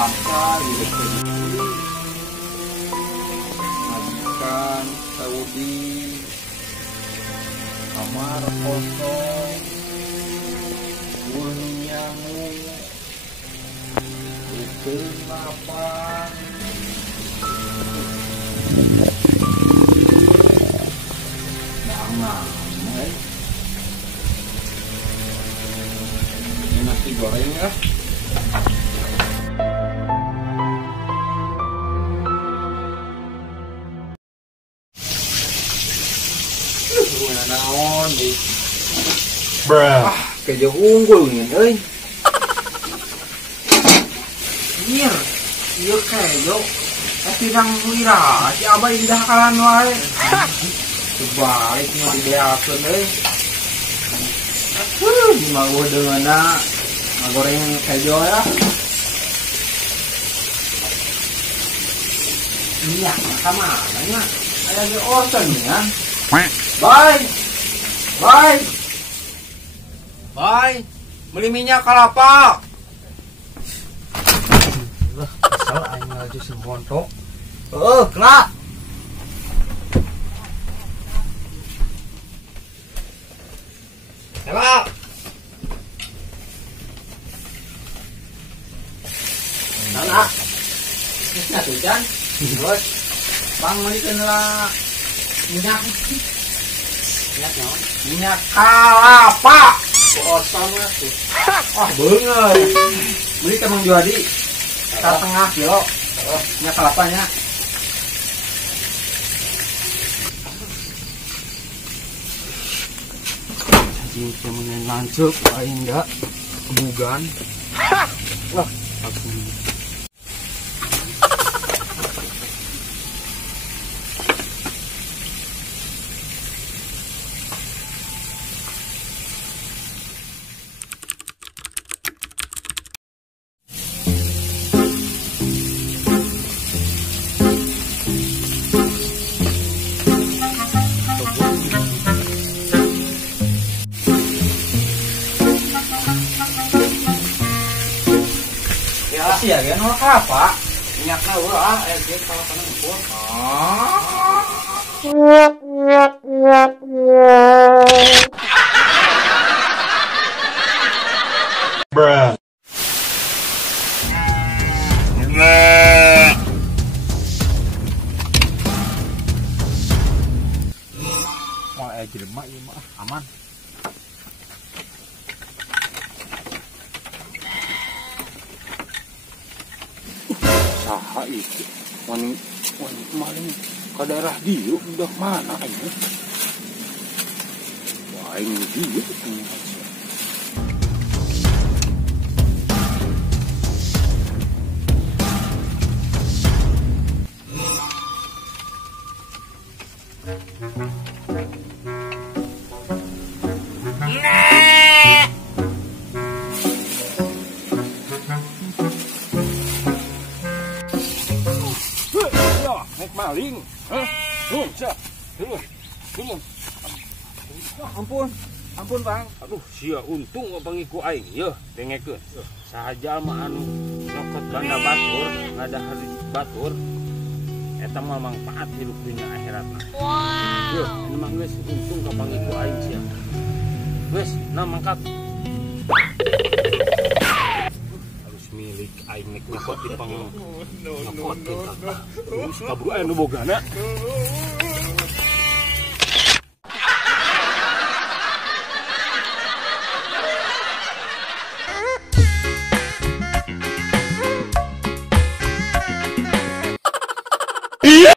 Langkah majikan Saudi, kamar kosong, nyangu, itu lapang. Jangan, ini nasi goreng ya. Naon di kejo unggul nih euy. Ieu kejo tapi nang wira si abah indah kalan wae. Sebalik mah dibeakeun euy. Di mau deungeuna ngagoreng kejo ya. Minyak ka mana nya? Aya ge order nya. Bye, beli minyak kelapa. Kesel aing ngaju si montok. Kena. Kelap. Nana. Kita tuh Jan. Terus Bang meulikeun lah minyak. Minyak kelapa. Kosongnya tuh. Bener. Beli Mang Juadi. Setengah kilo. Minyak kelapanya. Anjing kemudian lancuk, aing enggak kebugan. Wah, aku ya kan mau kelapa minyaknya ulah gitu kalau kena ukur. Bruh. Mau jelema ieu mah aman. Saha itu wani kemarin ke daerah dia udah mana ini wah ini dia maling, ampun Bang. Aduh, sia untung pangiku aing yeuh dengekeun. Sahaja mah anu nyokot banda batur, ngadahar batur eta mah mangpaat hidup dunia akhiratna. Wow. Yeuh, emang geus untung ka pangiku aing sia. Geus, nah mangkat. Harus milik aing nek nyokot di pang nyokot kita. Terus kabur aya nu bogana.